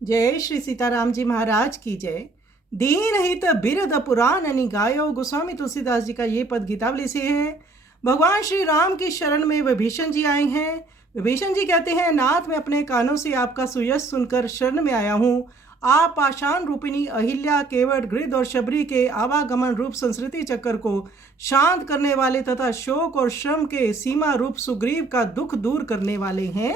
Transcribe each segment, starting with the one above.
जय श्री सीताराम जी महाराज की जय। दीन हित बिरद पुराण अनि गायो। गोस्वामी तुलसीदास जी का ये पद गीतावली से है। भगवान श्री राम की शरण में विभीषण जी आए हैं। विभीषण जी कहते हैं, नाथ मैं अपने कानों से आपका सुयश सुनकर शरण में आया हूँ। आप पाषाण रूपिणी अहिल्या, केवट, गृध और शबरी के आवागमन रूप संस्कृति चक्कर को शांत करने वाले तथा शोक और श्रम के सीमा रूप सुग्रीव का दुख दूर करने वाले हैं।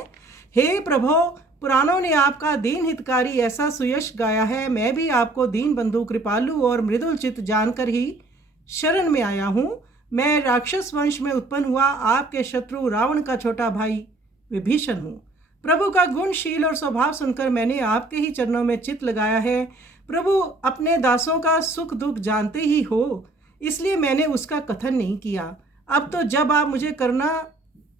हे प्रभो, पुराणों ने आपका दीन हितकारी ऐसा सुयश गाया है। मैं भी आपको दीन बंधु, कृपालु और मृदुल चित्त जानकर ही शरण में आया हूँ। मैं राक्षस वंश में उत्पन्न हुआ आपके शत्रु रावण का छोटा भाई विभीषण हूँ। प्रभु का गुणशील और स्वभाव सुनकर मैंने आपके ही चरणों में चित्त लगाया है। प्रभु अपने दासों का सुख दुख जानते ही हो, इसलिए मैंने उसका कथन नहीं किया। अब तो जब आप मुझे करुणा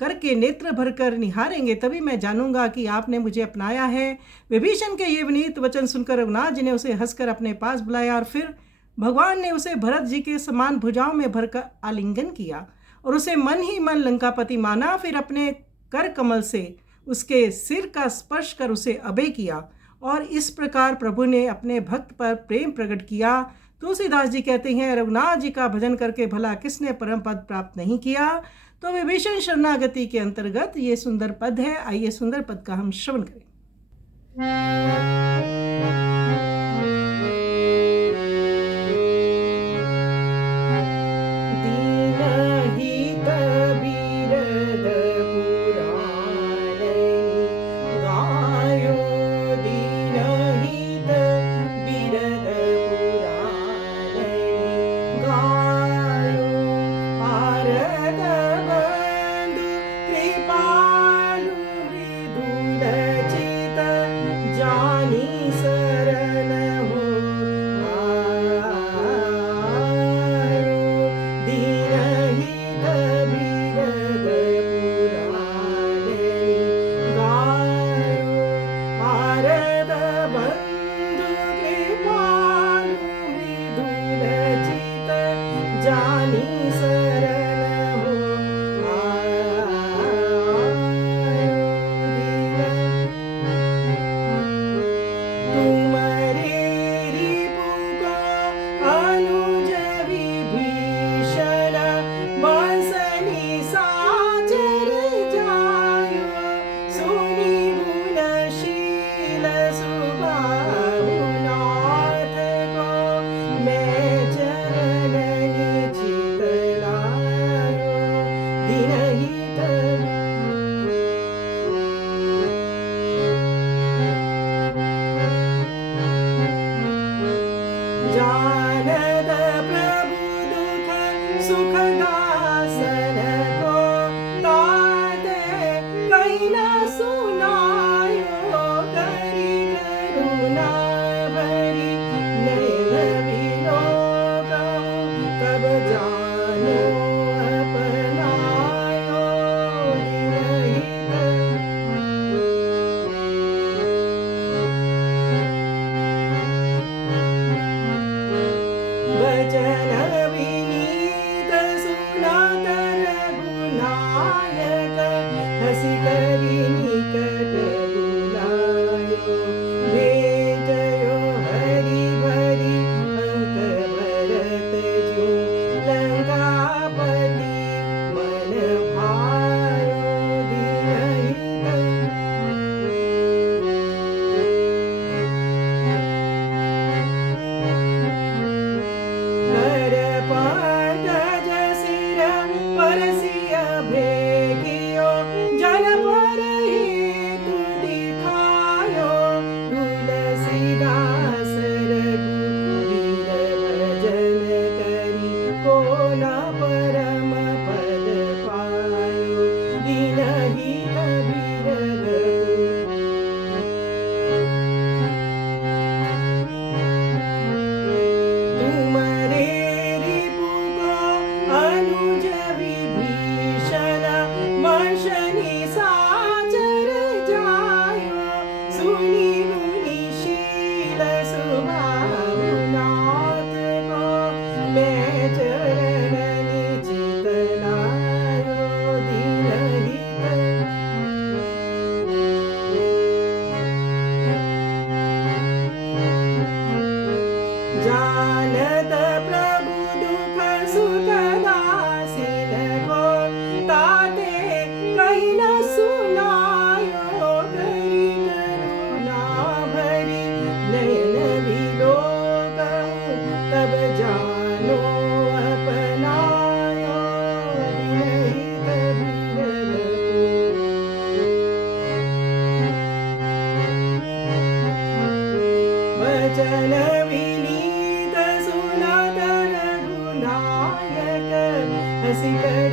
करके नेत्र भरकर निहारेंगे तभी मैं जानूंगा कि आपने मुझे अपनाया है। विभीषण के ये विनीत वचन सुनकर रघुनाथ जी ने उसे हंसकर अपने पास बुलाया और फिर भगवान ने उसे भरत जी के समान भुजाओं में भरकर आलिंगन किया और उसे मन ही मन लंकापति माना। फिर अपने कर कमल से उसके सिर का स्पर्श कर उसे अभय किया और इस प्रकार प्रभु ने अपने भक्त पर प्रेम प्रकट किया। तुलसीदास जी कहते हैं, रघुनाथ जी का भजन करके भला किसने परम पद प्राप्त नहीं किया। तो विभीषण शरणागति के अंतर्गत ये सुंदर पद है। आइए सुंदर पद का हम श्रवण करें। जान वचन विनीत सुनत रघुनायक हसी कर